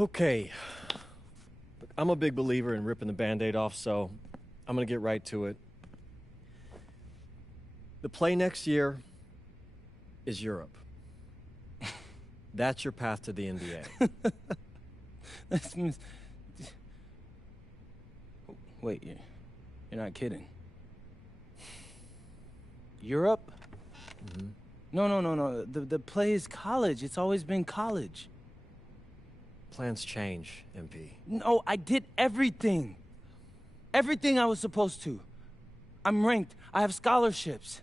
Okay. I'm a big believer in ripping the Band-Aid off, so I'm gonna get right to it. The play next year is Europe. That's your path to the NBA. That means... Wait, you're not kidding. Europe? Mm-hmm. No. The play is college. It's always been college. Plans change, MP. No, I did everything. Everything I was supposed to. I'm ranked. I have scholarships.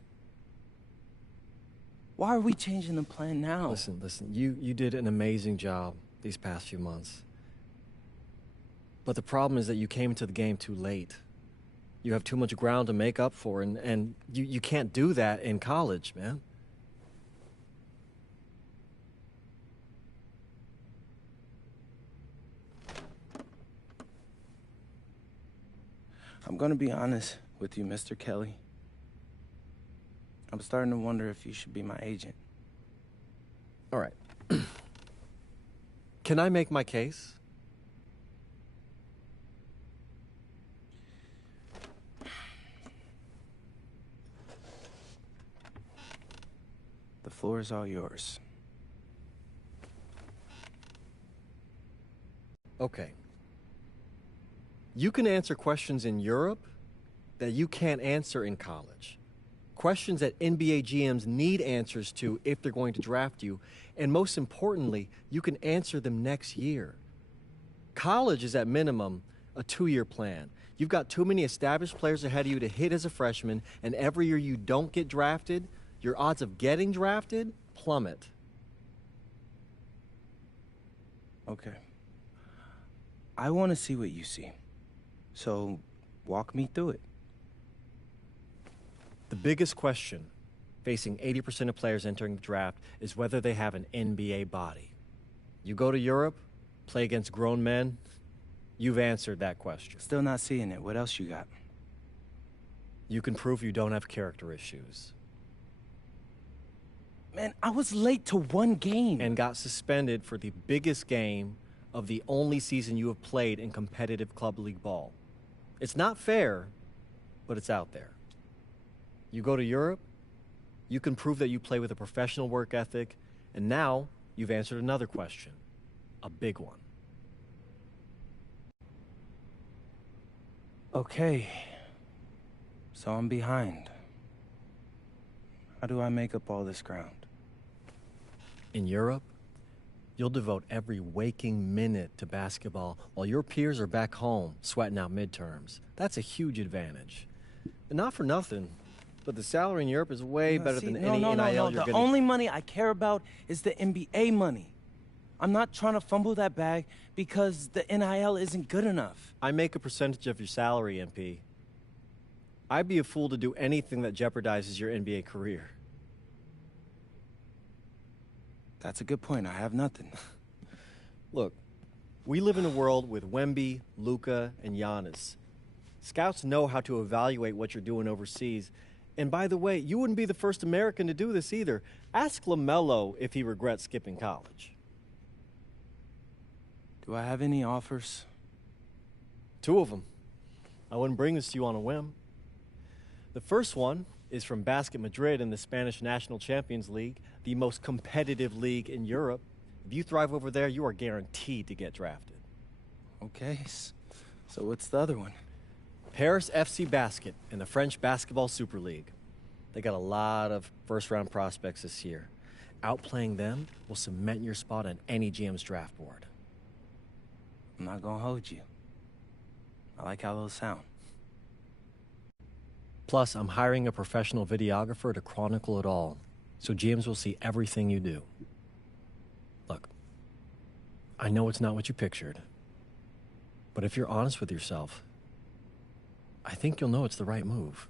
Why are we changing the plan now? Listen. You did an amazing job these past few months. But the problem is that you came into the game too late. You have too much ground to make up for, and you can't do that in college, man. I'm gonna be honest with you, Mr. Kelly. I'm starting to wonder if you should be my agent. All right. Can I make my case? The floor is all yours. Okay. You can answer questions in Europe that you can't answer in college. Questions that NBA GMs need answers to if they're going to draft you. And most importantly, you can answer them next year. College is at minimum a 2-year plan. You've got too many established players ahead of you to hit as a freshman, and every year you don't get drafted, your odds of getting drafted plummet. Okay. I want to see what you see. So, walk me through it. The biggest question facing 80% of players entering the draft is whether they have an NBA body. You go to Europe, play against grown men, you've answered that question. Still not seeing it. What else you got? You can prove you don't have character issues. Man, I was late to one game. And got suspended for the biggest game of the only season you have played in competitive club league ball. It's not fair, but it's out there. You go to Europe, you can prove that you play with a professional work ethic, and now you've answered another question, a big one. Okay. So I'm behind. How do I make up all this ground? In Europe, you'll devote every waking minute to basketball while your peers are back home sweating out midterms. That's a huge advantage. And not for nothing, but the salary in Europe is way better than any NIL you're The getting. only money I care about is the NBA money. I'm not trying to fumble that bag because the NIL isn't good enough. I make a percentage of your salary, MP. I'd be a fool to do anything that jeopardizes your NBA career. That's a good point. I have nothing. Look, we live in a world with Wemby, Luka, and Giannis. Scouts know how to evaluate what you're doing overseas. And by the way, you wouldn't be the first American to do this either. Ask LaMelo if he regrets skipping college. Do I have any offers? 2 of them. I wouldn't bring this to you on a whim. The first one is from Basket Madrid in the Spanish National Champions League, the most competitive league in Europe. If you thrive over there, you are guaranteed to get drafted. Okay, so what's the other one? Paris FC Basket in the French Basketball Super League. They got a lot of first-round prospects this year. Outplaying them will cement your spot on any GM's draft board. I'm not gonna hold you. I like how those sound. Plus, I'm hiring a professional videographer to chronicle it all, so GMs will see everything you do. Look, I know it's not what you pictured, but if you're honest with yourself, I think you'll know it's the right move.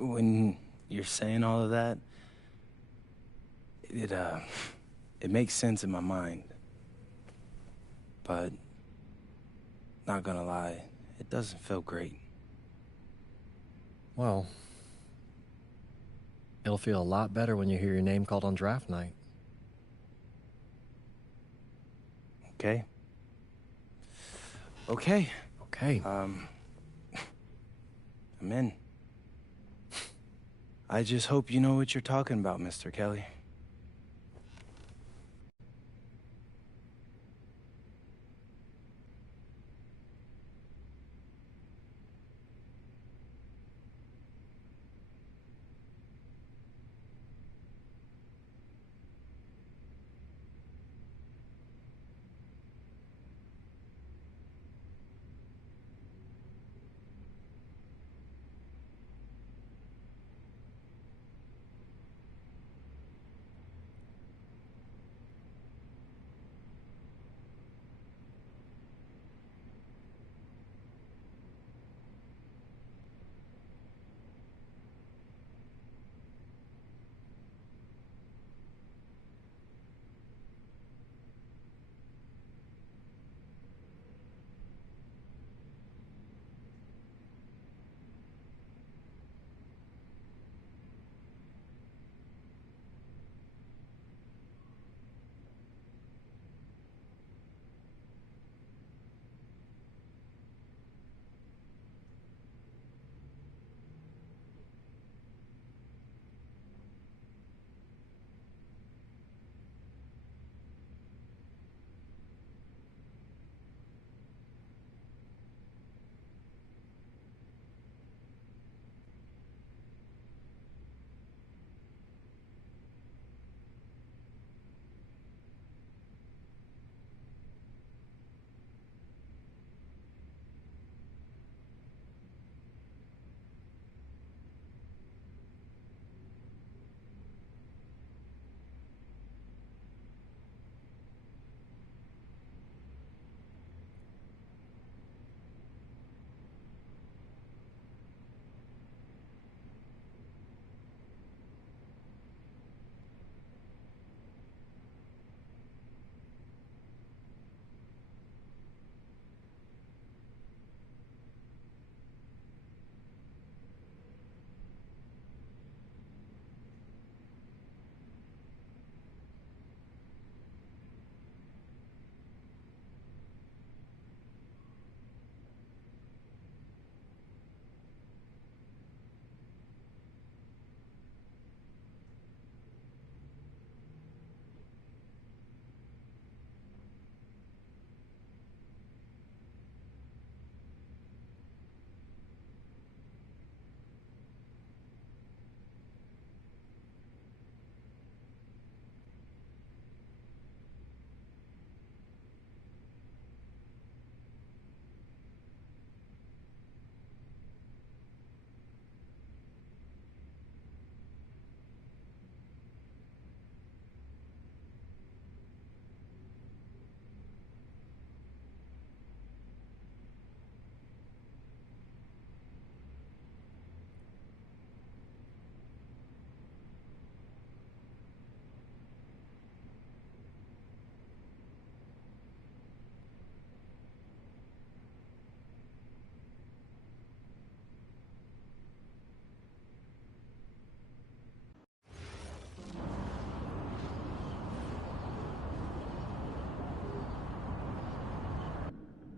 When you're saying all of that, it makes sense in my mind. But, not gonna lie, it doesn't feel great. Well, it'll feel a lot better when you hear your name called on draft night. Okay? Okay. Okay. I'm in. I just hope you know what you're talking about, Mr. Kelly.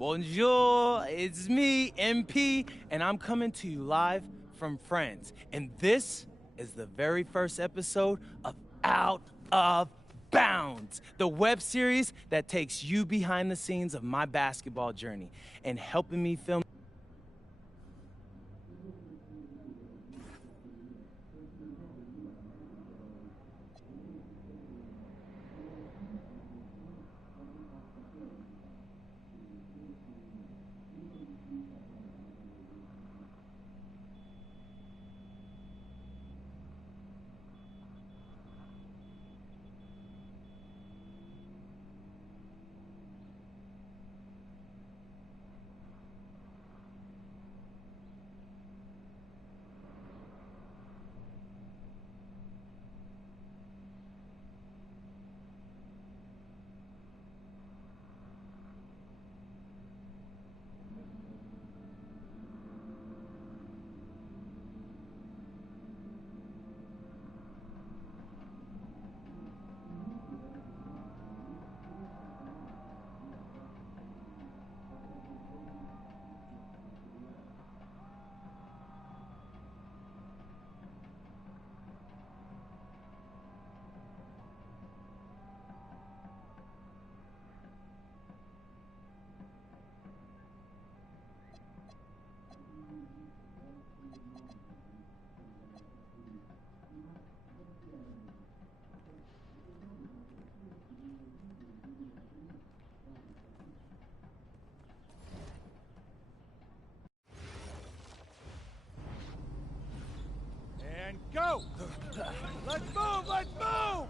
Bonjour, it's me, MP, and I'm coming to you live from France. And this is the very first episode of Out of Bounds, the web series that takes you behind the scenes of my basketball journey and helping me film. and go! Let's move! Let's move!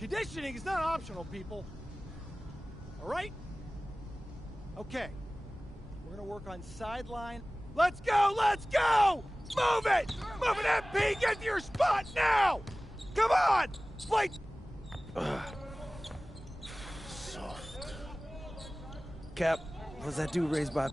Conditioning is not optional, people. All right? Okay. We're gonna work on sideline. Let's go! Let's go! Move it! Move it, MP! Get to your spot now! Come on! Play! Soft. Cap, was that dude raised by...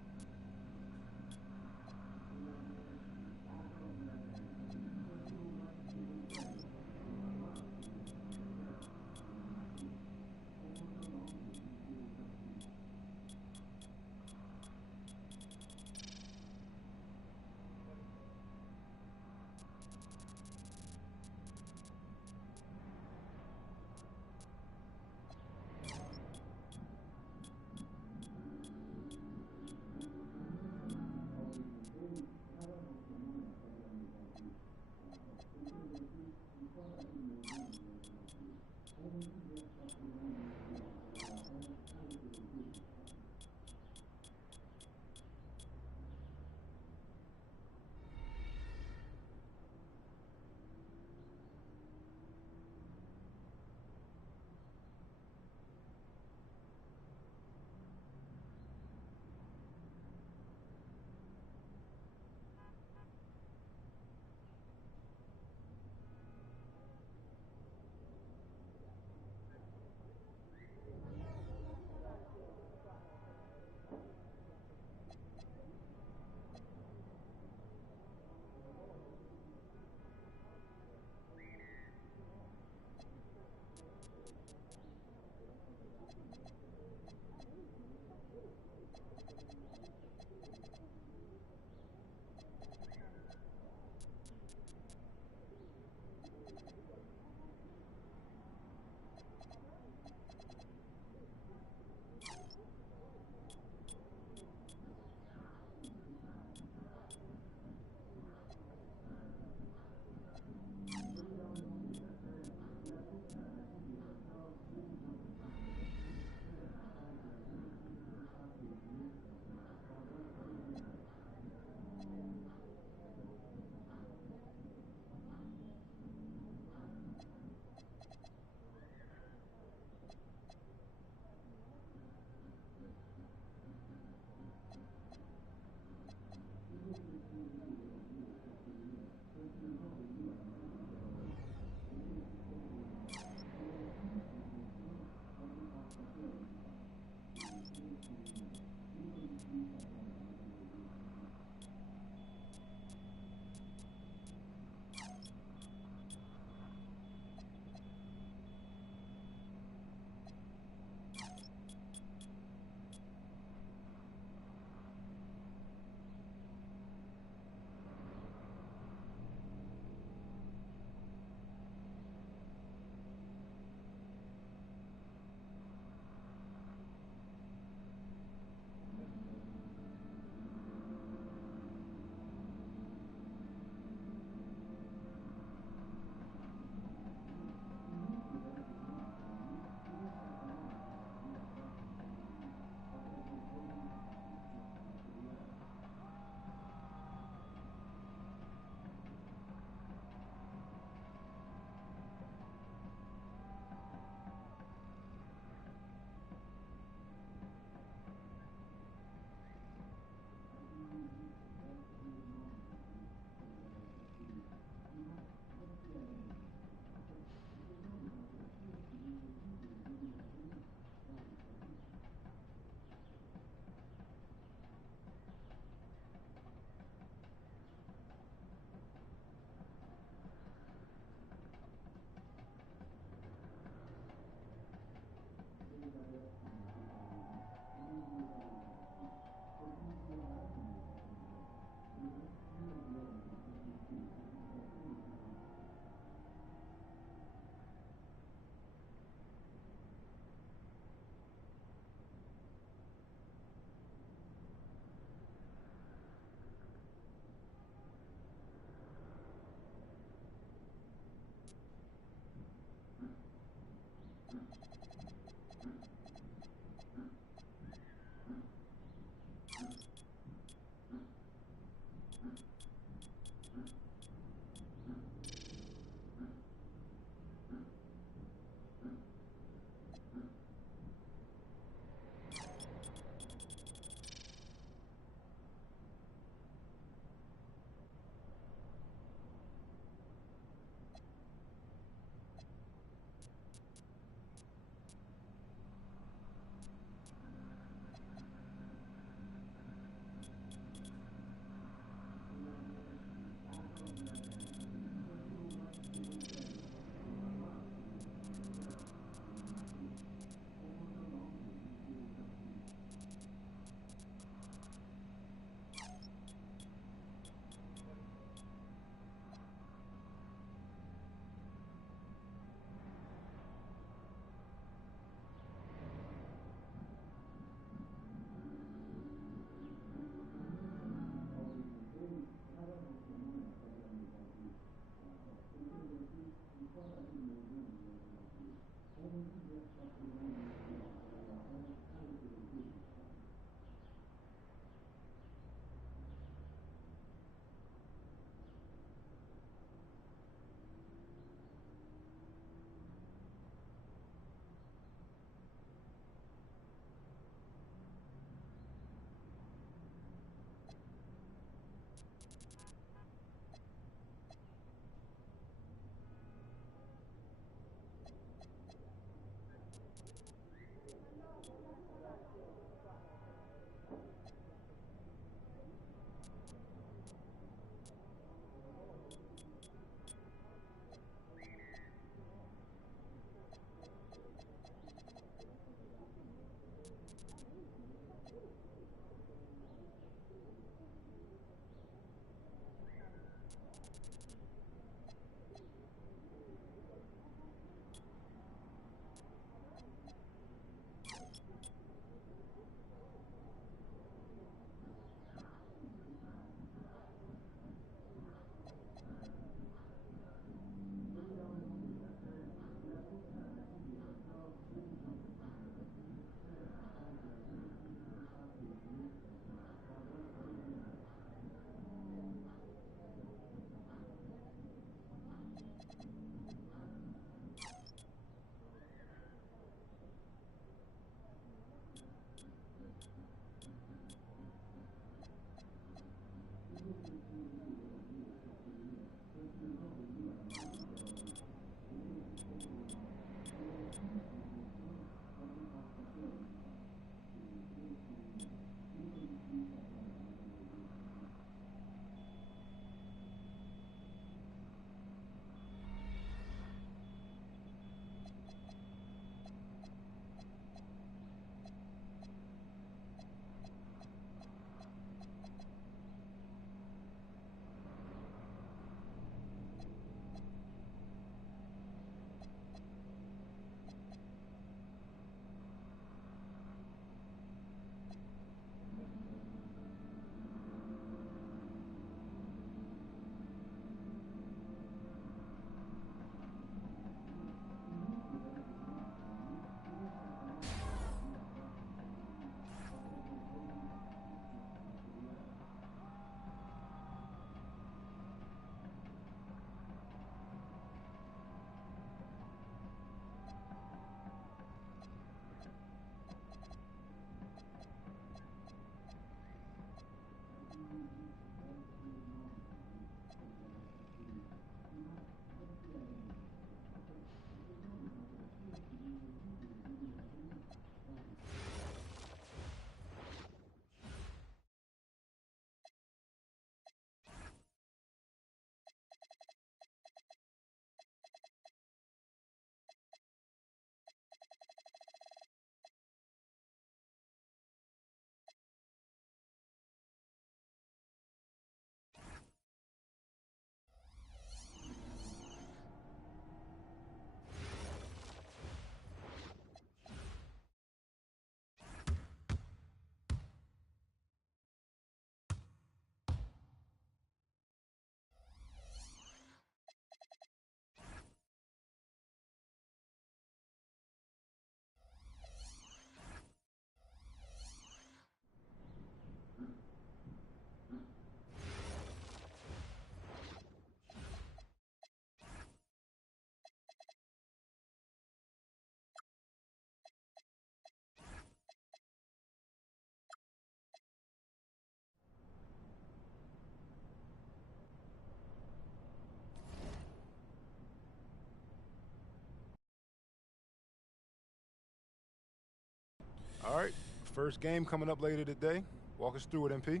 first game coming up later today. Walk us through it, MP.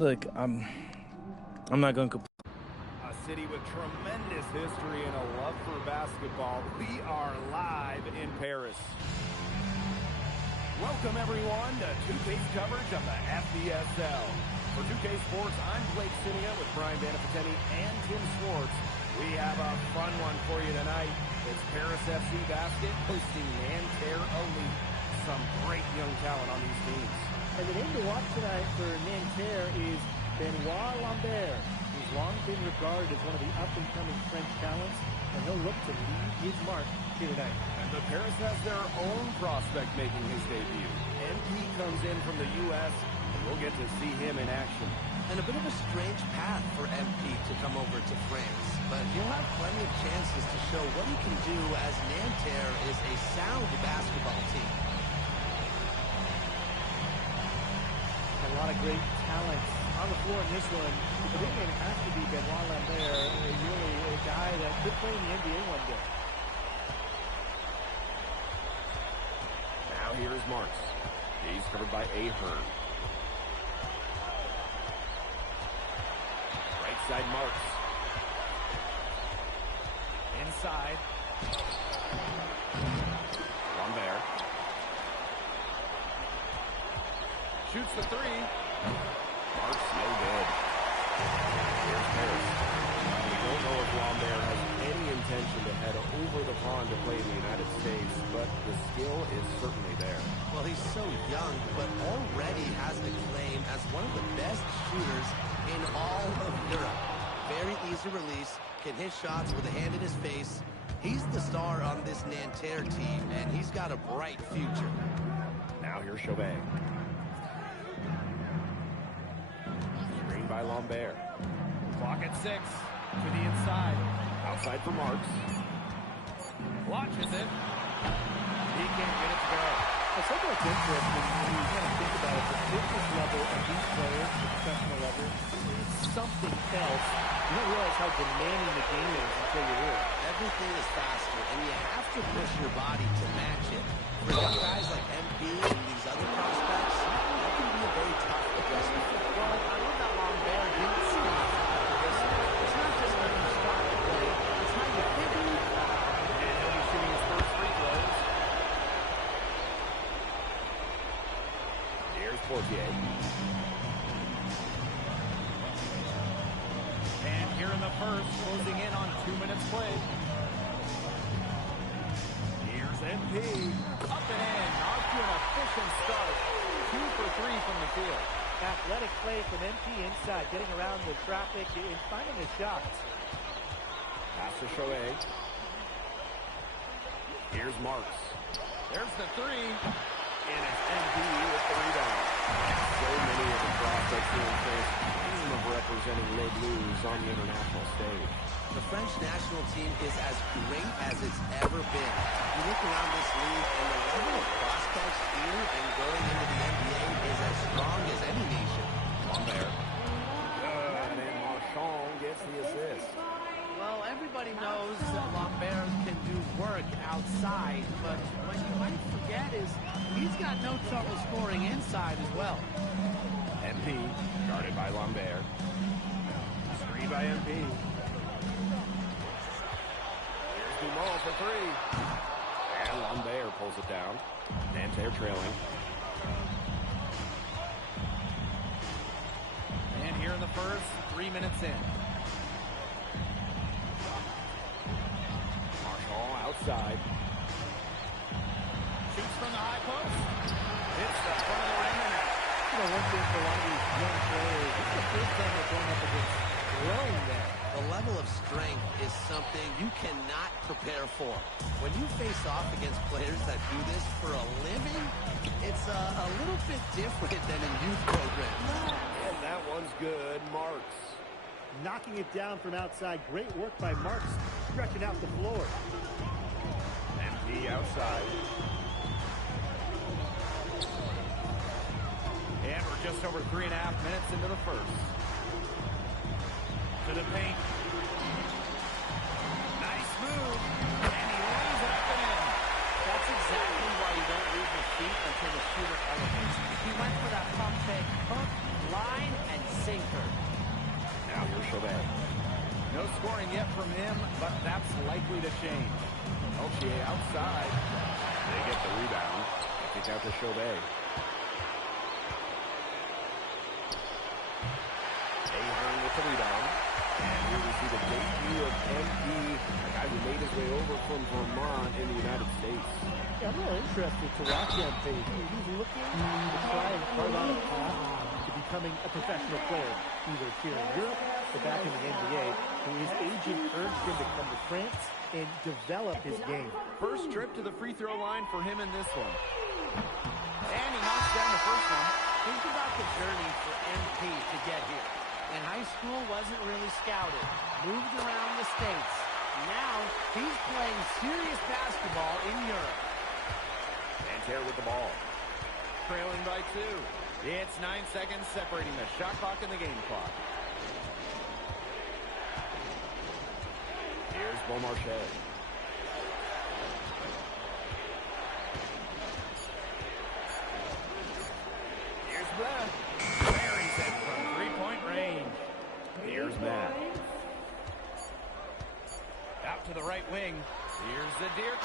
Look, I'm not going to A city with tremendous history and a love for basketball. We are live in Paris. Welcome, everyone, to 2K's coverage of the FDSL. For 2K Sports, I'm Blake Sinia with Brian Banafiteni and Tim Swartz. We have a fun one for you tonight. It's Paris FC Basket hosting Nanterre Elite. Some great young talent on these teams. And the name to watch tonight for Nanterre is Benoit Lambert, who's long been regarded as one of the up-and-coming French talents, and he'll look to leave his mark here tonight. And the Paris has their own prospect making his debut. MP comes in from the U.S., and we'll get to see him in action. And a bit of a strange path for MP to come over to France, but he'll have plenty of chances to show what he can do as Nanterre is a sound basketball team. A lot of great talent on the floor in this one. The big man has to be Benoit Lambert, really a guy that could play in the NBA one day. Now here's Marks. He's covered by Ahern. Right side Marks. Inside. Lambert. Shoots the three. Marks no good. Here's Paris. We don't know if Lambert has any intention to head over the pond to play in the United States, but the skill is certainly there. Well, he's so young, but already has the claim as one of the best shooters in all of Europe. Very easy release, can hit shots with a hand in his face. He's the star on this Nanterre team, and he's got a bright future. Now here's Chauvet. Screen by Lambert. Clock at 6. To the inside. Outside for Marks. Launches it. He can't get it to go. It's something that's interesting when you kind of think about it. The fitness level of these players, the professional level, is something else. You don't realize how demanding the game is until you're here. Everything is faster, and you have to push your body to match it. For young guys like MP and these other prospects, that can be a very tough adjustment. Well, I love that Lambert didn't stop after this. It's not just how you start to play, it's how you finish. And he'll be shooting his first free throws. Here's Portier. And here in the first, closing in on 2 minutes played. Here's MP. Up and in. Off to an efficient start. 2 for 3 from the field. Athletic play from MP inside, getting around the traffic and finding his shots. Pass to Chauvet. Here's Marks. There's the three. And it's MP with the rebound. So many of the prospects here in France dream of representing Les Bleus on the international stage. The French national team is as great as it's ever been. You look around this league, and the level of prospects here and going into the NBA is as strong as any nation. Lambert. Good, and Marchand gets the assist. Well, everybody knows that Lambert can do work outside, but what you might forget is he's got no trouble scoring inside as well. MP, guarded by Lambert. Screen by MP. Here's Dumont for three. And Lambert pulls it down. Nanterre trailing. And here in the first, 3 minutes in. Marshall outside. Shoots from the high post. Hits the front of the ring and out. You know, one thing for a lot of these young players, it's the first time they're going up against growing men. The level of strength is something you cannot prepare for. When you face off against players that do this for a living, it's a little bit different than in youth programs. And that one's good. Marks. Knocking it down from outside. Great work by Marks, stretching out the floor. MP outside. And we're just over 3.5 minutes into the first. To the paint. Nice move. And he lays it up and in. That's exactly why you don't lose your feet until the shooter elevates. He went for that pump fake, hook, line, and sinker. Now here's Chauvet. No scoring yet from him, but that's likely to change. Peltier outside. They get the rebound. They kick out to Chauvet. Ahern with the rebound. And here we see the debut of MP, a guy who made his way over from Vermont in the United States. Yeah, I'm really interested to watch MP. He's looking to try and carve out a path to becoming a professional player, either here in Europe or back in the NBA. His agent urged him to come to France and develop his game. First trip to the free throw line for him in this one. And he knocks down the first one. Think about the journey for MP to get here. In high school, wasn't really scouted. Moved around the States. Now, he's playing serious basketball in Europe. Nanterre with the ball. Trailing by 2. It's 9 seconds separating the shot clock and the game clock. Here's Beaumarchais. Here's Blair. Buries it from three-point range. Here's Matt. Out to the right wing. Here's the Deer.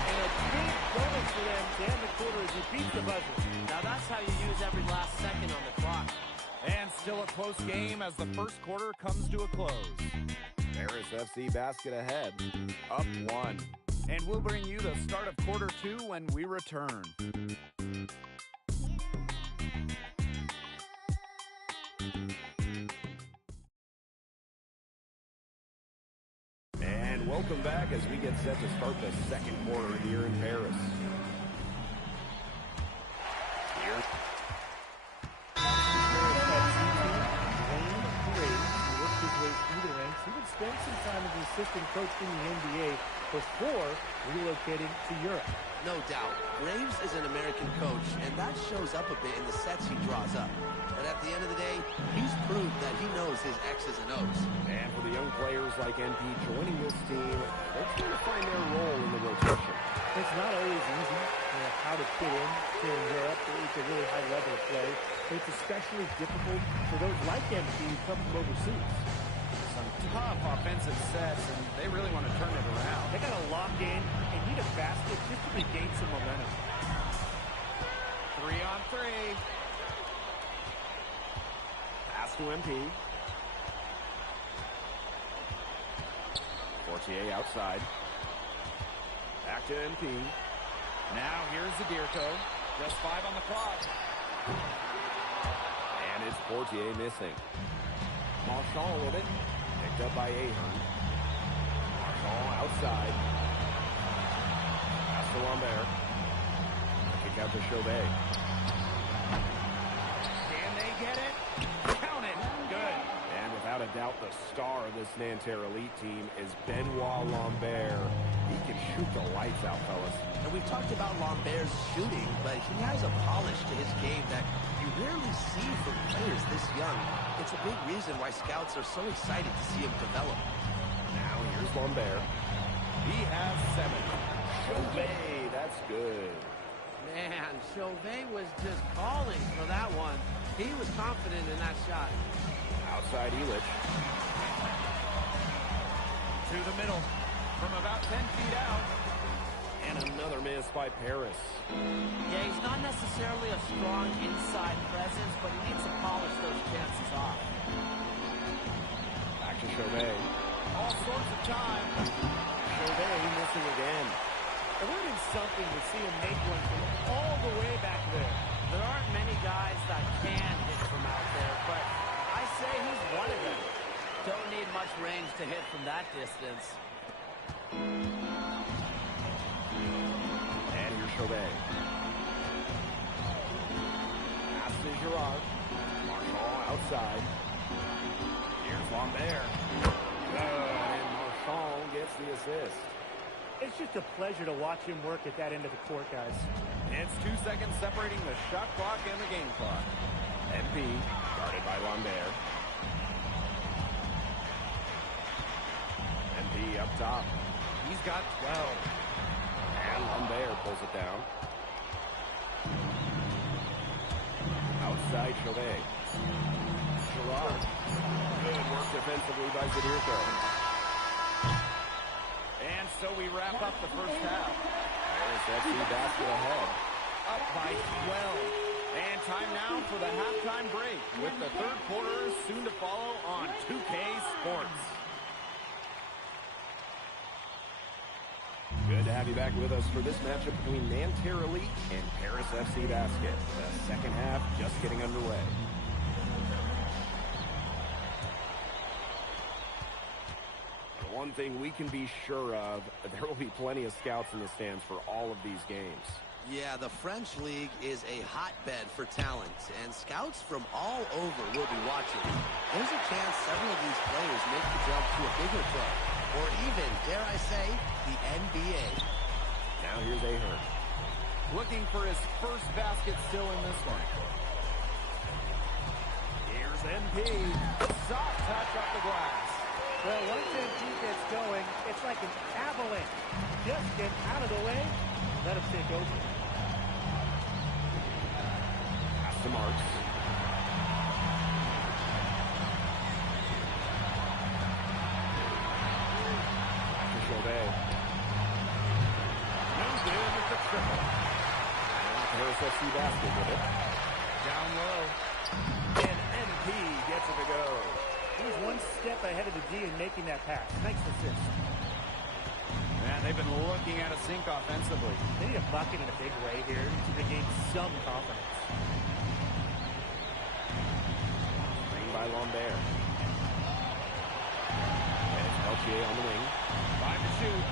And a big bonus for them to end the quarter as he beats the buzzer. Now that's how you use every last second on the clock. And still a close game as the first quarter comes to a close. Paris FC basket ahead, up 1. And we'll bring you the start of quarter 2 when we return. And welcome back as we get set to start the second quarter here in Paris. Here. He would spend some time as an assistant coach in the NBA before relocating to Europe. No doubt. Graves is an American coach, and that shows up a bit in the sets he draws up. But at the end of the day, he's proved that he knows his X's and O's. And for the young players like NP joining this team, they're trying to find their role in the rotation. It's not always easy, how to fit in here in Europe. It's a really high level of play. But it's especially difficult for those like MP who come from overseas. Some tough offensive sets, and they really want to turn it around. They got a lock in and need a basket just to regain some momentum. 3 on 3. Pass to MP. Fortier outside. Back to MP. Now here's Zadirko. Just 5 on the clock. And it's Fortier missing. Marchand with it. Picked up by Ahern. Marchand outside. Pass to Lambert. Kick out to Chauvet. Can they get it? Count it. Good. And without a doubt, the star of this Nanterre Elite team is Benoit Lambert. He can shoot the lights out, fellas. And we've talked about Lambert's shooting, but he has a polish to his game that you rarely see from players this young. It's a big reason why scouts are so excited to see him develop. Now here's Lambert. He has 7. Chauvet, that's good. Man, Chauvet was just calling for that one. He was confident in that shot. Outside Illich. To the middle. From about 10 feet out. And another miss by Paris. Yeah, he's not necessarily a strong inside presence, but he needs to polish those chances off. Back to Chauvet. All sorts of time. Chauvet missing again. It would have been something to see him make one from all the way back there. There aren't many guys that can hit from out there, but I say he's one of them. Don't need much range to hit from that distance. And here's Chauvet. Pass to Girard. Marchand outside. Here's Lambert. And Marchand gets the assist. It's just a pleasure to watch him work at that end of the court, guys. It's 2 seconds separating the shot clock and the game clock. MP guarded by Lambert. MP MP up top. He's got 12. And Lambert pulls it down. Outside Chauvet. Gerard. Good work defensively by Zadirko. And so we wrap up the first half. Paris FC basket ahead. Up by 12. And time now for the halftime break with the third quarter soon to follow on 2K Sports. Good to have you back with us for this matchup between Nanterre Elite and Paris FC Basket. The second half just getting underway. The one thing we can be sure of, there will be plenty of scouts in the stands for all of these games. Yeah, the French League is a hotbed for talent, and scouts from all over will be watching. There's a chance several of these players make the jump to a bigger club, or even, dare I say, the NBA. Now here's Ahern. Looking for his first basket still in this one. Here's MP. Soft touch off the glass. Well, once MP gets going, it's like an avalanche. Just get out of the way, let him take over. Pass to Marks. Back to Chauvet. No good with the triple. And Paris FC basket with it. Down low. And MP gets it to go. He's one step ahead of the D in making that pass. Nice assist. Man, they've been looking at a sink offensively. They need a bucket in a big way here to regain some confidence. Screen by Lambert. And it's Peltier on the wing. 5 to shoot.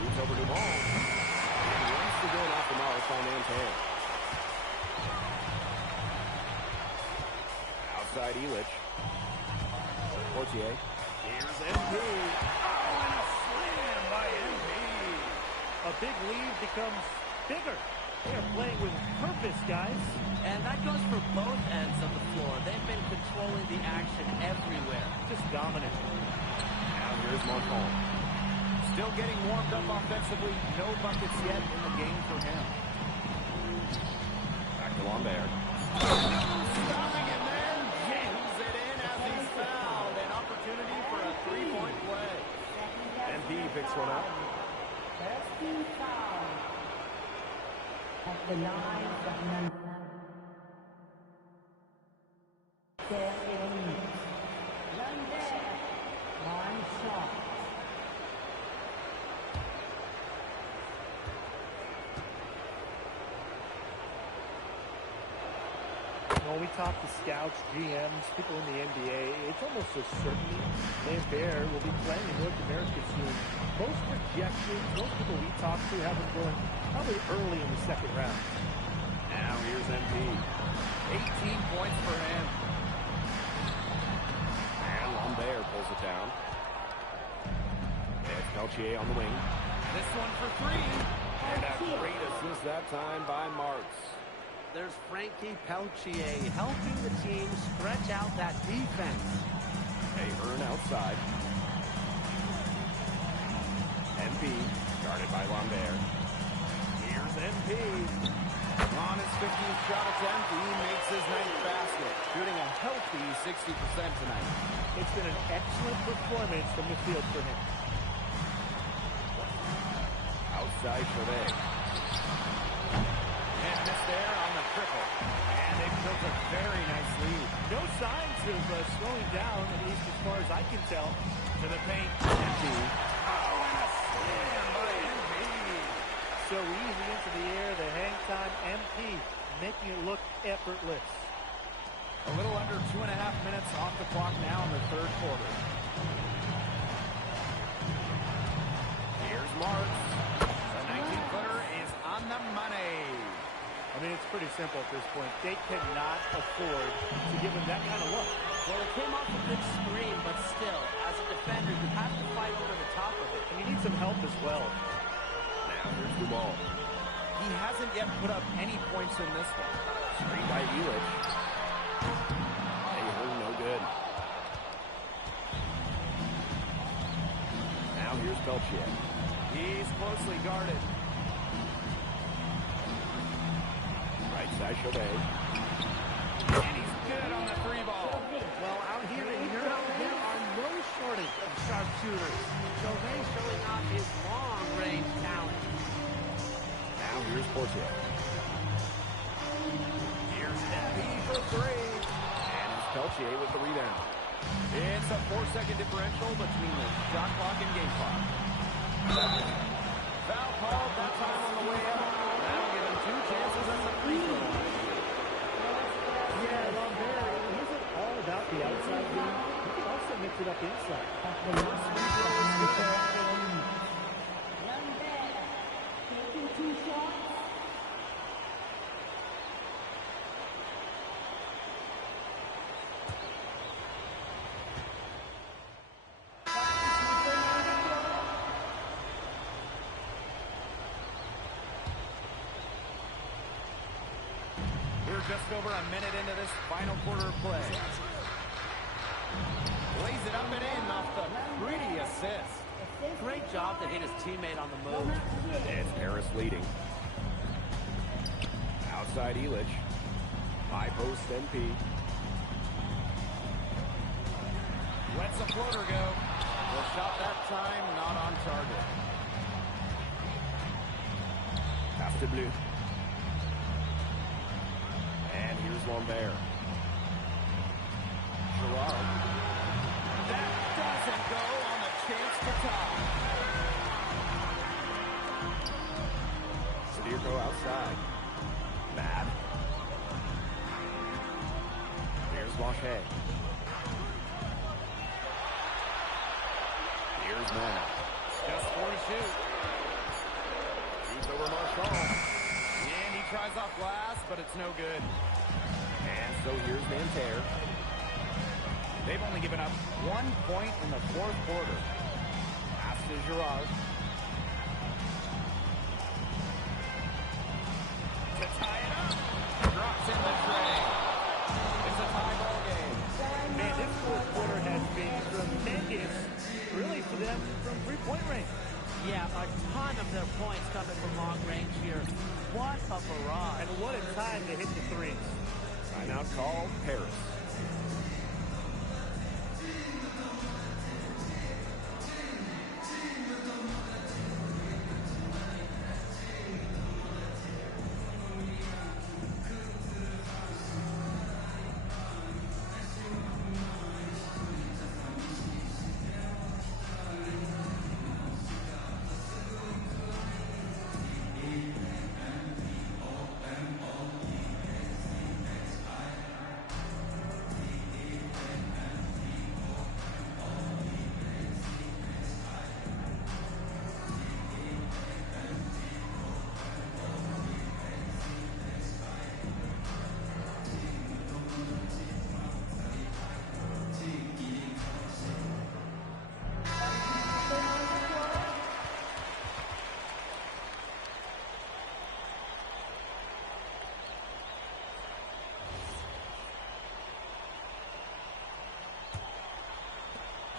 Moves over to Ball. And runs to go off the mark by Nanterre. Outside Elich. Portier. Here's MP. Oh, and a slam by MP. A big lead becomes bigger. They are playing with purpose, guys. And that goes for both ends of the floor. They've been controlling the action everywhere. Just dominant. Now here's Marcon. Still getting warmed up offensively. No buckets yet in the game for him. Back to Lambert. No stopping him there. Jams it in as he's fouled. An opportunity for a three-point play. MP picks one up. First team foul at the line of Nanterre. Lambert, one shot. When we talk to scouts, GMs, people in the NBA, it's almost a certainty Lambert will be playing in North America soon. Most projections, most people we talk to have him going probably early in the second round. Now here's MP. 18 points for him. And Lambert pulls it down. It's Peltier on the wing. This one for three. And a great assist that time by Marks. There's Frankie Peltier helping the team stretch out that defense. Ahern outside. MP guarded by Lambert. Here's MP. On his 50th shot attempt, he makes his ninth basket, shooting a healthy 60% tonight. It's been an excellent performance from the field for him. Outside Chauvet. And missed there on the triple. And they've built a very nice lead. No signs of slowing down, at least as far as I can tell. To the paint. MP. Oh, and a slam by MP. So easy into the air, the hang time, MP, making it look effortless. A little under 2.5 minutes off the clock now in the third quarter. Here's Marks. The 19-footer is on the money. I mean, it's pretty simple at this point. They cannot afford to give him that kind of look. Well, it came off a good screen, but still, as a defender, you have to fight over the top of it. And you need some help as well. Now here's the ball. He hasn't yet put up any points in this one. Screen by Elich. Ahern, no good. Peltier. He's closely guarded. Right side, Chauvet. And he's good on the three ball. Well, out here in Europe, there are no shortage of sharpshooters. Chauvet showing off his long-range talent. Now here's Portier. Here's Embiid for three. And it's Peltier with the rebound. It's a 4-second differential between the shot clock and game clock. Foul called that time on the way up. That'll give him 2 chances at the free throw line. Yeah, Lambert, it isn't all about the outside game. You can also mix it up inside. Lambert taking 2 shots. We're just over a minute into this final quarter of play. Lays it up and in off the pretty assist. Great job to hit his teammate on the move. It's Harris leading. Outside Elich. High post MP. Lets the floater go. The shot that time not on target. Pass to Blue. And here's Lambert. Gerard. That doesn't go on the chance to tie. Sedirko outside. Mad. Here's Lachey. Here's Mad. Just 4 to shoot. Shoots over Marshall. And he tries off glass, but it's no good. And so here's Nanterre. They've only given up 1 point in the 4th quarter. Pass to Gerard. To tie it up. Drops in the tray. It's a tie ball game. Man, this 4th quarter has been tremendous, really, for them from three-point range. Yeah, a ton of their points coming from long range here. What a barrage. And what a time to hit the threes. Timeout called Paris.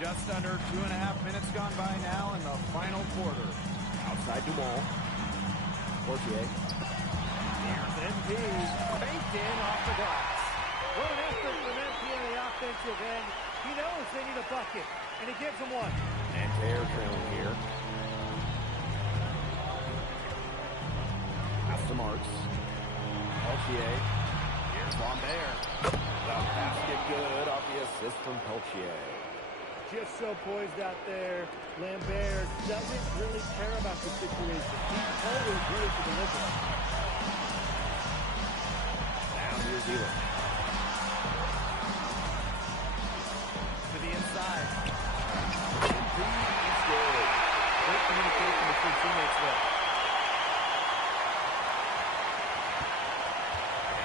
Just under 2.5 minutes gone by now in the final quarter. Outside Dumont. Portier. Here's MP. Faked in off the glass. What an effort from MP on the offensive end. He knows they need a bucket, and he gives them one. Nanterre trailing here. Pass to Marks. Peltier. Here's Lambert. The basket good off the assist from Peltier. Just so poised out there. Lambert doesn't really care about the situation. He's always ready to deliver. Now here's Elich. To the inside. Indeed, he's good. Great communication between teammates there.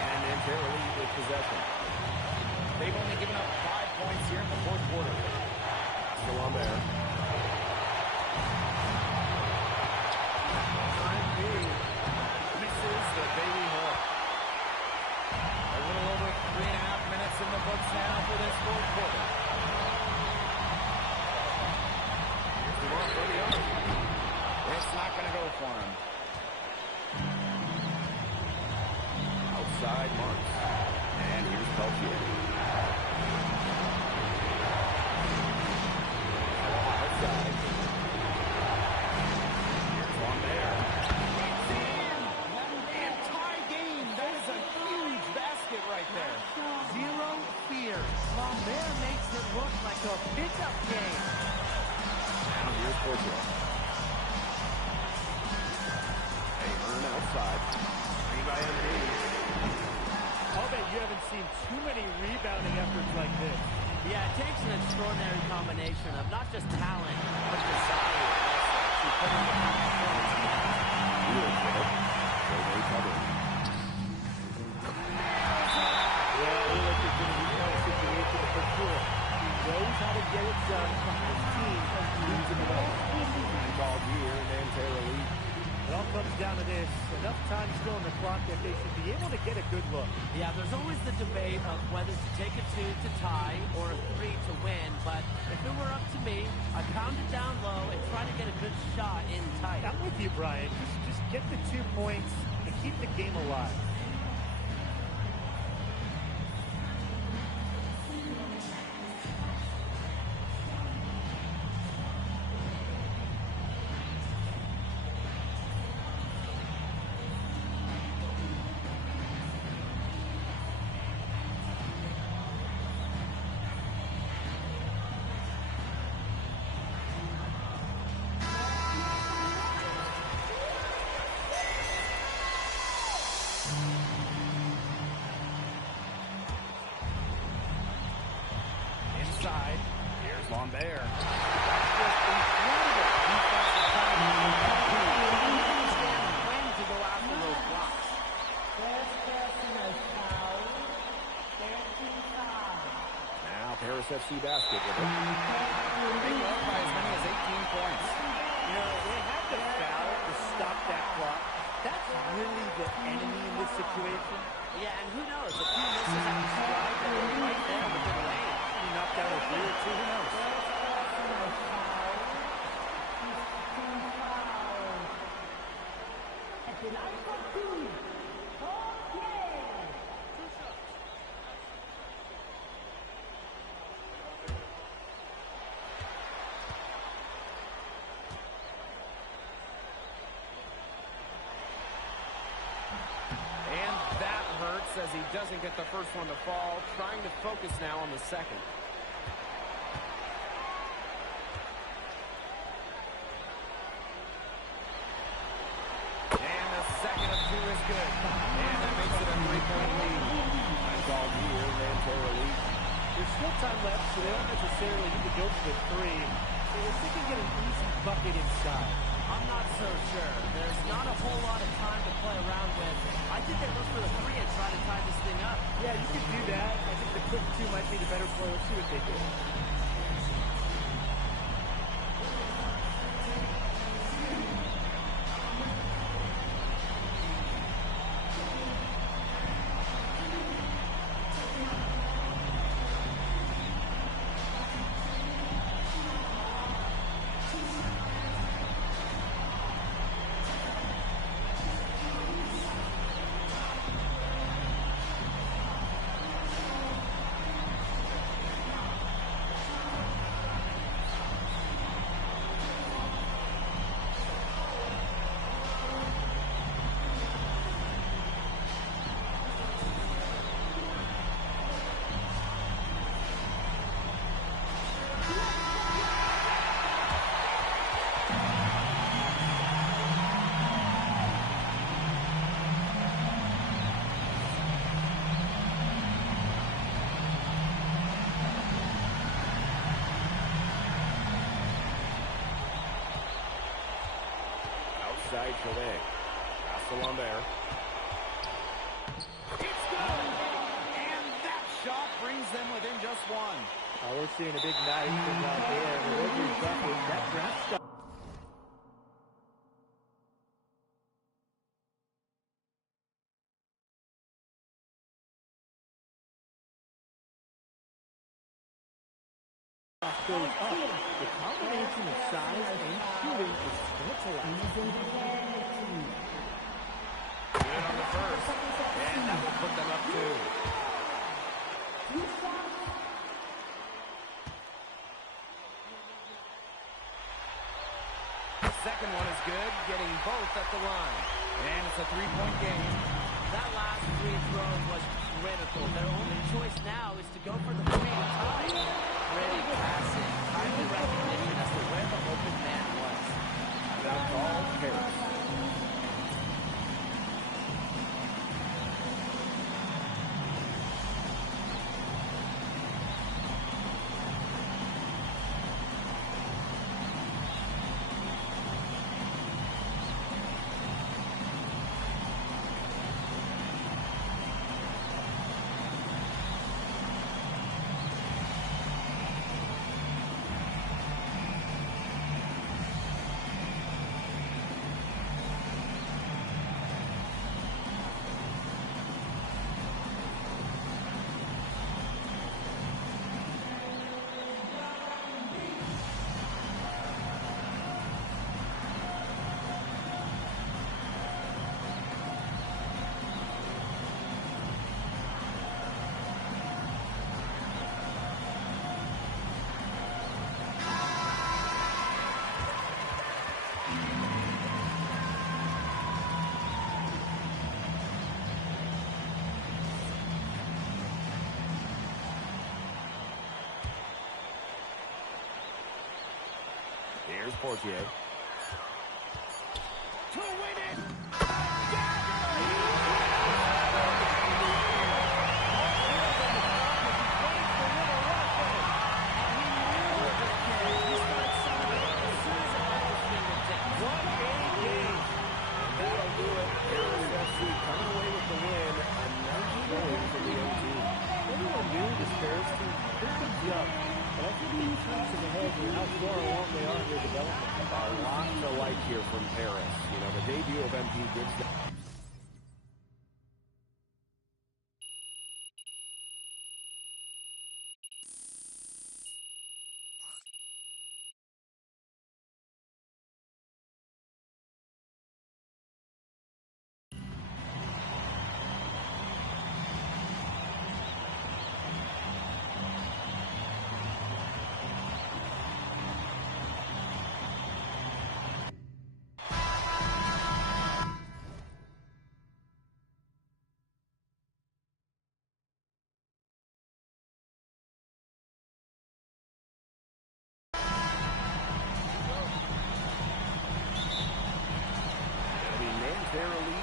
And Nanterre lead with possession. They've only given up 5 points here in the 4th quarter. To Lambert. MP misses the baby hook. A little over 3.5 minutes in the books now for this 4th quarter. Here's the one for the other. go for him. Outside Marks. And here's Peltier. Outside. Here's Lambert. And tie game. That is a huge basket right there. Zero fear. Lambert makes it look like a pickup game. Now here's Portland. Ahern outside. Three by Embiid. I'll bet you haven't seen too many rebounding efforts like this. Yeah, it takes an extraordinary combination of not just talent, but desire also to put in the kind of performance he has. Here's with it. They cover. Yeah, Ulick is in a kind of situation for sure. He knows how to get it done, and his team leads him well. Called here, and then Taylor Lee. It all comes down to this. Enough time still on the clock that they should be able to get a good look. Yeah, there's always the debate of whether to take a 2 to tie or a 3 to win, but if it were up to me, I'd pound it down low and try to get a good shot in tight. I'm with you, Brian. Just get the 2 points and keep the game alive. Inside. Here's Lambert. Just incredible defensive timing. He understands when to go after those blocks. Now Paris FC basket with it. They go up by as many as 18 points. You know, they had to foul to stop that clock. That's really the enemy in this situation. Yeah, and who knows? A few misses at the stride that were right there within range. He knocked down a 3 or 2, who knows? And that hurts as he doesn't get the first one to fall. Trying to focus now on the second. And the second of 2 is good. And that makes it a 3-point lead. Time called here, and Taylor Lee. There's still time left, so they don't necessarily need to go for the 3. So if they can get an easy bucket inside. I'm not so sure. There's not a whole lot of time to play around with. I think they look for the 3 and try to tie this thing up. Yeah, you could do that. I think the quick 2 might be the better play. Let's see what they do. Outside Chalet. Pass to Lambert. It's good! And that shot brings them within just 1. We're seeing a big night from Lambert. The Rotary bucket, that draft stop. Goes up. The combination of size and shooting is tantalizing. both at the line. And it's a three-point game. That last free throw was critical. Their only choice now is to go for the free to tie. Pretty passive. Timely recognition as to where the open man was. That call, Harris. Here's Portier. To win it! A lot to like here from Paris. You know, the debut of MP gives them.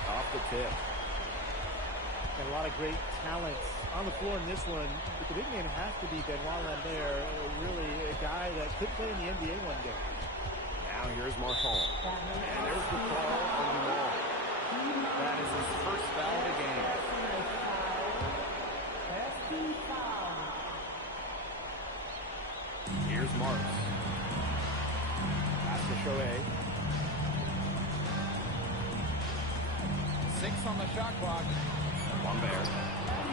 Off the tip. And a lot of great talents on the floor in this one. But the big man has to be Benoit Lambert, really a guy that could play in the NBA one day. Now here's Marchand. And there's the call on Dumas. That is his first foul of the game. Here's Marks. Pass to Shohei. 6 on the shot clock. Lambert.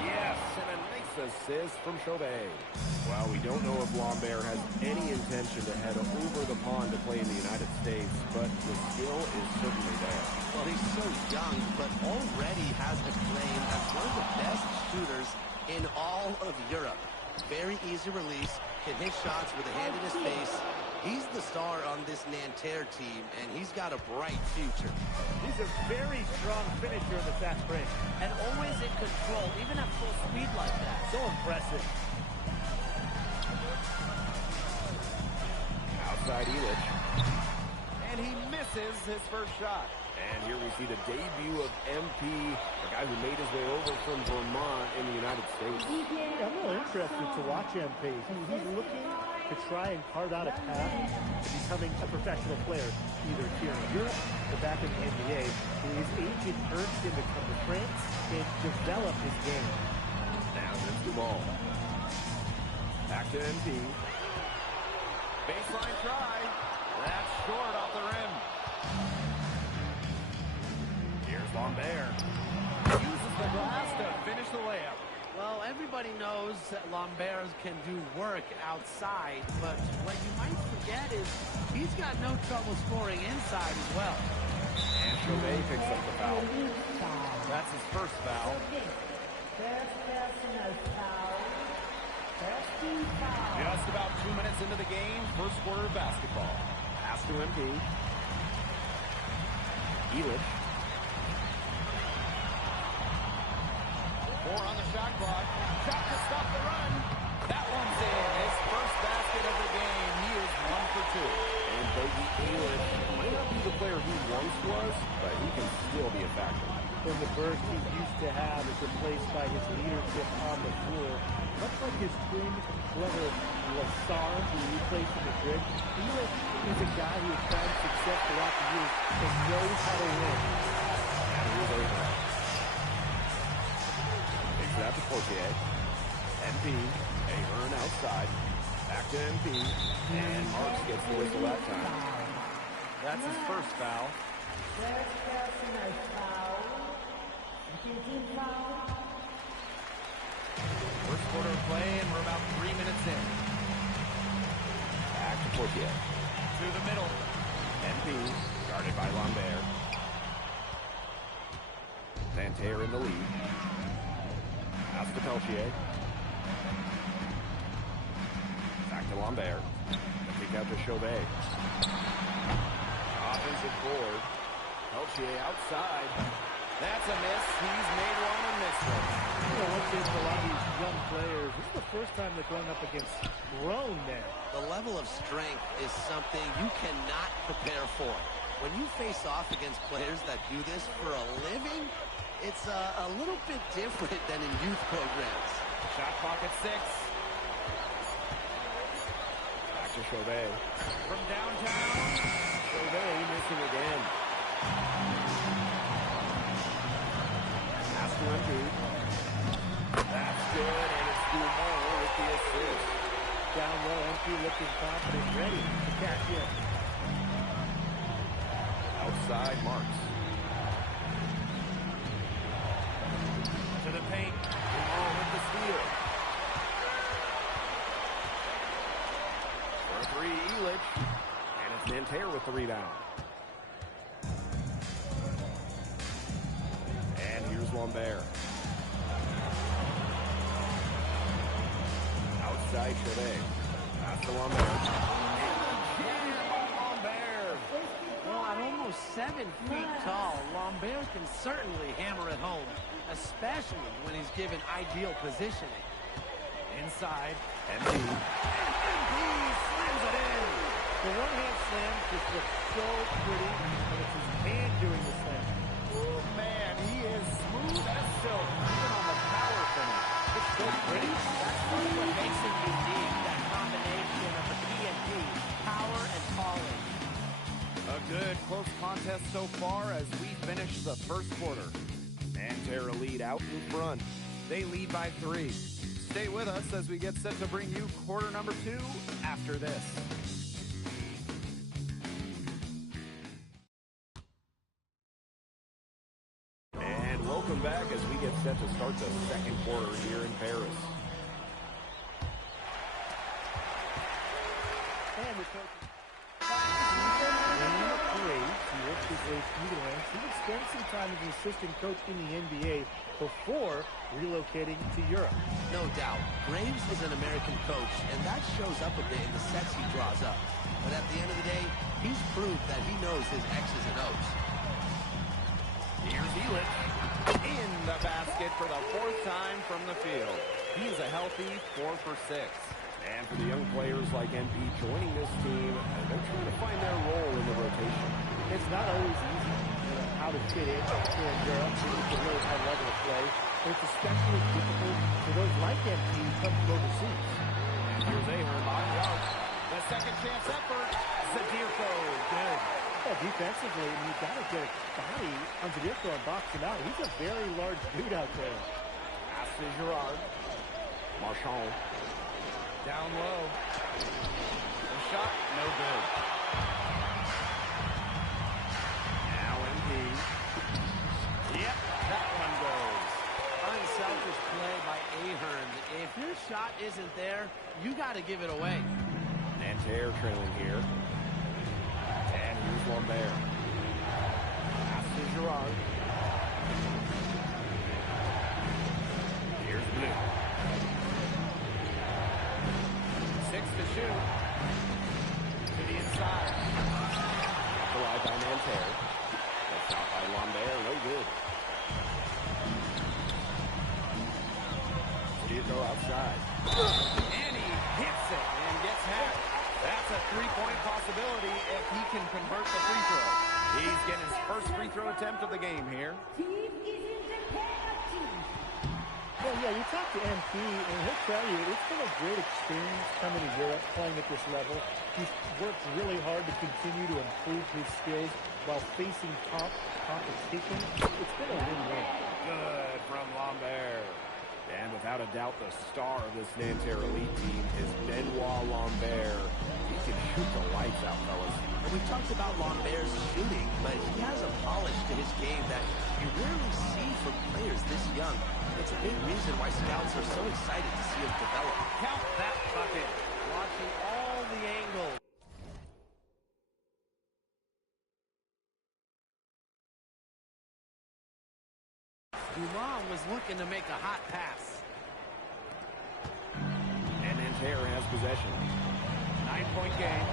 Yes, and a nice assist from Shohei. Well, we don't know if Lambert has any intention to head over the pond to play in the United States, but the skill is certainly there. Well, he's so young, but already has a claim as one of the best shooters in all of Europe. Very easy release, can hit shots with a hand in his face. He's the star on this Nanterre team, and he's got a bright future. He's a very strong finisher in the fast break. And always in control, even at full speed like that. So impressive. Outside Elich. And he misses his first shot. And here we see the debut of MP, a guy who made his way over from Vermont in the United States. I'm really interested to watch MP. He's looking to try and carve out a path to becoming a professional player, either here in Europe or back in the NBA. His agent urged him to come to France and develop his game. Now there's the ball. Back to MP. Baseline try. That's short off the rim. Here's Lambert. Uses the glass to finish the layup. Well, everybody knows that Lambert can do work outside, but what you might forget is he's got no trouble scoring inside as well. And Shohei picks up the foul. That's his first foul. Just about 2 minutes into the game, first quarter of basketball. Pass to MP. Elitch. 4 on the shot clock. Shot to stop the run. That one's in. His first basket of the game. He is 1 for 2. And Bogey Elitch might not be the player he once was, but he can still be a factor. And the burst he used to have is replaced by his leadership on the floor. Much like his twin brother, Lassar, who replaced in Madrid, Elitch is a guy who has found success throughout the years and knows how to win. And here's Ahern. Takes it out to Fortier. MP. Ahern outside. Back to MP. And Marks gets the whistle that time. That's his first foul. First quarter of play, and we're about 3 minutes in. Back to Fortier. To the middle. MP, guarded by Lambert. Santerre in the lead. Pass to Peltier. Back to Lambert. Kick out to Chauvet. Offensive board. Peltier outside. That's a miss. He's made one and missed one. You know, one thing for a lot of these young players, this is the first time they're going up against grown men. The level of strength is something you cannot prepare for. When you face off against players that do this for a living, it's a little bit different than in youth programs. Shot clock at 6. Back to Chauvet. From downtown. Chauvet missing again. Pass to MP. That's good, and it's Dumont with the assist. Down low, MP looking confident, ready to cash in. Outside, Marks. To the paint. Dumont with the steal. For a 3, Elitch. And it's Santerre with the rebound. And here's Lambert. Outside Chauvet. Pass to Lambert. Well, at almost 7 feet tall, Lambert can certainly hammer it home, especially when he's given ideal positioning. Inside. MP. MP slams it in. The one-hand slam just looks so pretty, and it's his hand doing the slam. Oh, man, he is smooth as silk, even on the power finish. It's so pretty. That's part of what makes him unique, that combination of the P&P, power and polish. A good close contest so far as we finish the first quarter. Santerre lead out in front. They lead by 3. Stay with us as we get set to bring you quarter number 2 after this. And welcome back as we get set to start the second quarter here in Paris. And the coach. He worked his way through the ranks. He would spend some time as an assistant coach in the NBA before relocating to Europe. No doubt, Graves is an American coach, and that shows up a bit in the sets he draws up. But at the end of the day, he's proved that he knows his X's and O's. Here's Elitch in the basket for the 4th time from the field. He's a healthy 4 for 6. And for the young players like MP joining this team, they're trying to find their role in the rotation. It's not always easy, how to fit in here in Europe. It's a really high level of play. But it's especially difficult for those like MP who come from overseas. And here's Ahern on out. The second chance effort. Zadirko, good. Yeah, defensively, you've got to get a body on Zadirko and box him out. He's a very large dude out there. Pass to Girard. Marchand. Down low. The shot, no good. Now MP. Yep, that one goes. Unselfish play by Ahern. If your shot isn't there, you got to give it away. Santerre trailing here. And here's Lambert. Pass to Girard. Here's Blue. 6 to shoot. To the inside. Collide by Nanterre. The shot And he hits it and gets hacked. That's a three-point possibility if he can convert the free throw. He's getting his first free throw attempt of the game here. Well, yeah, you talk to MP, and he'll tell you it's been a great experience coming to Europe, playing at this level. He's worked really hard to continue to improve his skills while facing top competition. It's been a win-win. Good from Lambert. And without a doubt, the star of this Nanterre Elite team is Benoit Lambert. He can shoot the lights out, fellas. And we talked about Lambert's shooting, but he has a polish to his game that you rarely see from players this young. It's a big reason why scouts are so excited to see him develop. Count that bucket. Watching all the angles. Dumas was looking to make a hot pass. And Nanterre has possession. 9-point game.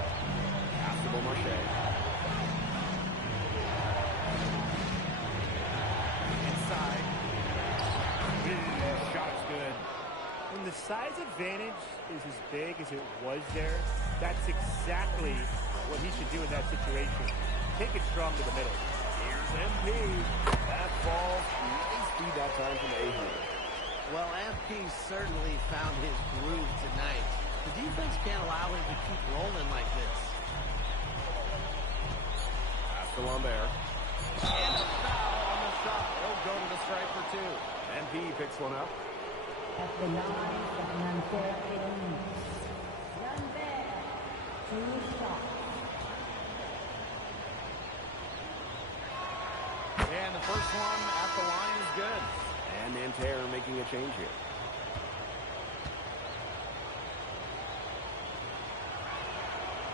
Pass to Beaumarchais. Inside. Shot is good. When the size advantage is as big as it was there, that's exactly what he should do in that situation. Take it strong to the middle. Here's MP. That ball, nice speed that time from Ahu. Well, MP certainly found his groove tonight. The defense can't allow him to keep rolling like this. Pass to Lambert. And a foul on the shot. He'll go to the strike for two. MP picks one up. At the line of Nanterre Elite, Lambert, 2 shots. And the first one at the line is good. And Nanterre making a change here.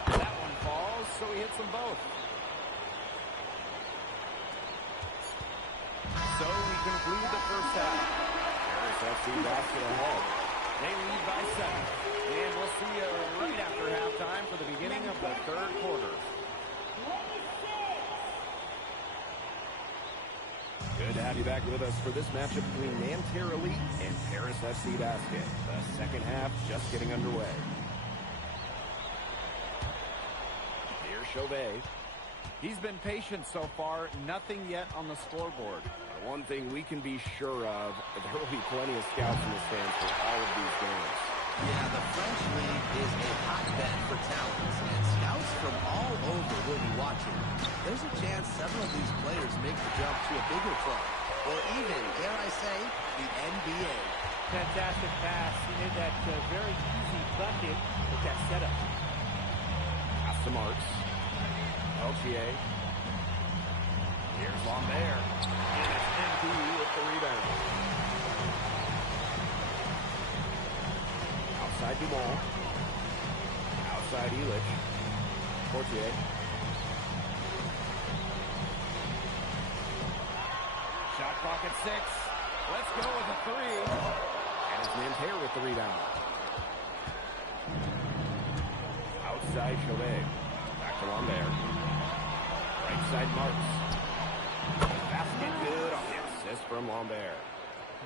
That one falls, so he hits them both. So we conclude the first half. Paris FC basket ahead. They lead by 7. And we'll see you right after halftime for the beginning of the third quarter. Good to have you back with us for this matchup between Nanterre Elite and Paris FC Basket. The second half just getting underway. Here's Chauvet. He's been patient so far. Nothing yet on the scoreboard. One thing we can be sure of, there will be plenty of scouts in the stands for all of these games. Yeah, the French league is a hotbed for talents, and scouts from all over will be watching. There's a chance several of these players make the jump to a bigger club, or even, dare I say, the NBA. Fantastic pass. He made that very easy bucket with that setup. Pass to Marks. Peltier. Here's Lambert. And it's MP with the rebound. Outside Dumont. Outside Elich. Portier. Shot clock at 6. Let's go with a 3. And it's Nanterre with the rebound. Outside Chauvet. Back to Lambert. Right side Marks. Basket good on the assist from Lambert.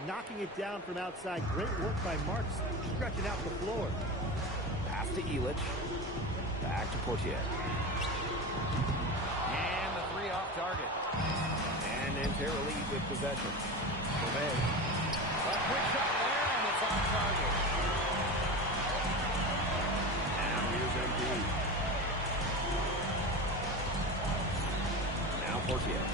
Knocking it down from outside. Great work by Marks, stretching out the floor. Pass to Elich. Back to Portier. And the 3 off target. And Nanterre Elite with possession. Chauvet. A quick shot there, and it's on target. Now here's MP. Now Portier.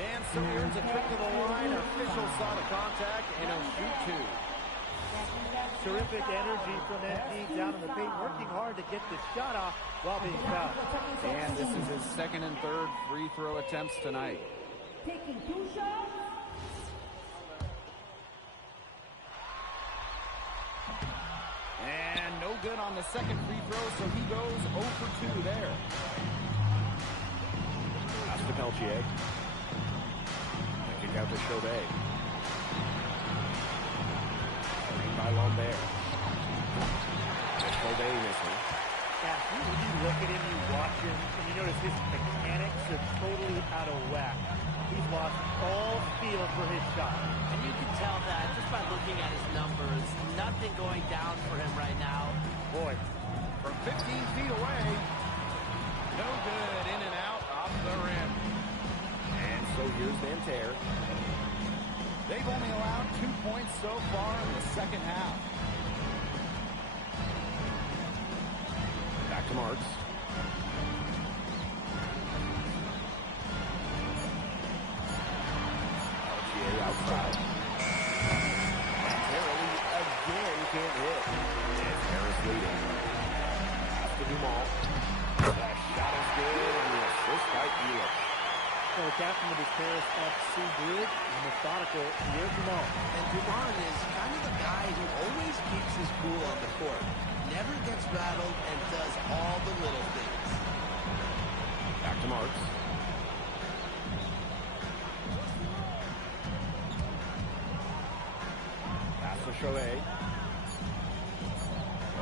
And so he earns a trip to the line. Officials saw the contact, and he'll shoot 2. Terrific energy from MP down in the paint, working hard to get the shot off while being fouled. And this is his second and third free throw attempts tonight. Taking 2 shots. And no good on the second free throw, so he goes 0 for 2 there. Pass to Peltier. Kick out to Chauvet. By Lambert. Chauvet missing. Yeah, you look at him, you watch him, and you notice his mechanics are totally out of whack. He's lost all feel for his shot. And you can tell that just just by looking at his numbers, nothing going down for him right now. Boy, from 15 feet away. No good. In and out off the rim. And so here's Nanterre. They've only allowed 2 points so far in the second half. Back to Marks. Altier outside. Nanterre again can't hit. And Harris leading. Pass to Dumas. The shot is good, and the assist by Elich. So the captain of this Paris FC group is methodical. Here's Dumas. And Dumas is kind of the guy who always keeps his cool on the court. Never gets rattled and does all the little things. Back to Marks. Pass to Cholet.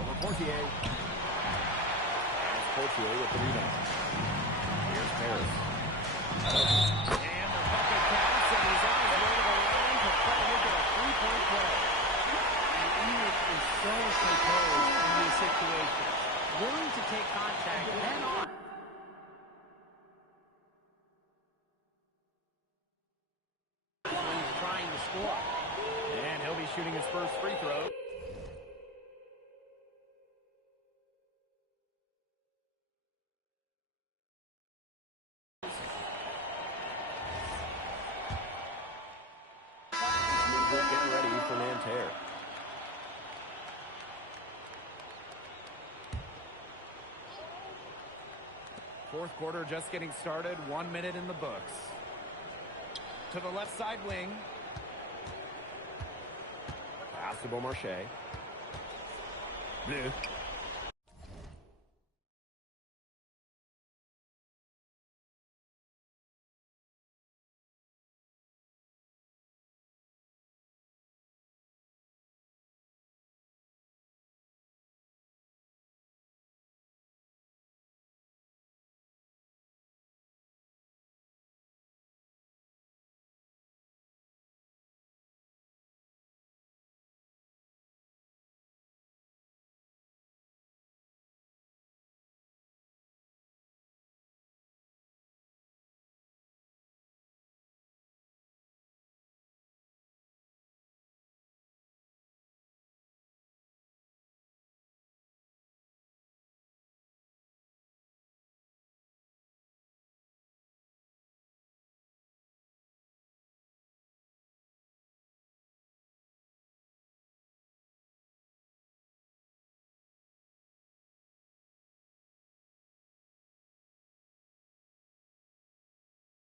Over Portier. And Portier with the rebound. Here's Paris. And the bucket counts, and he's on his way to the line to try to make it a three-point play. And Elich is so composed in these situations, willing to take contact head on. When he's trying to score. And he'll be shooting his first free throw. Getting ready for Nanterre. Fourth quarter just getting started. 1 minute in the books. To the left side wing. Pass to Beaumarchais. Bleu.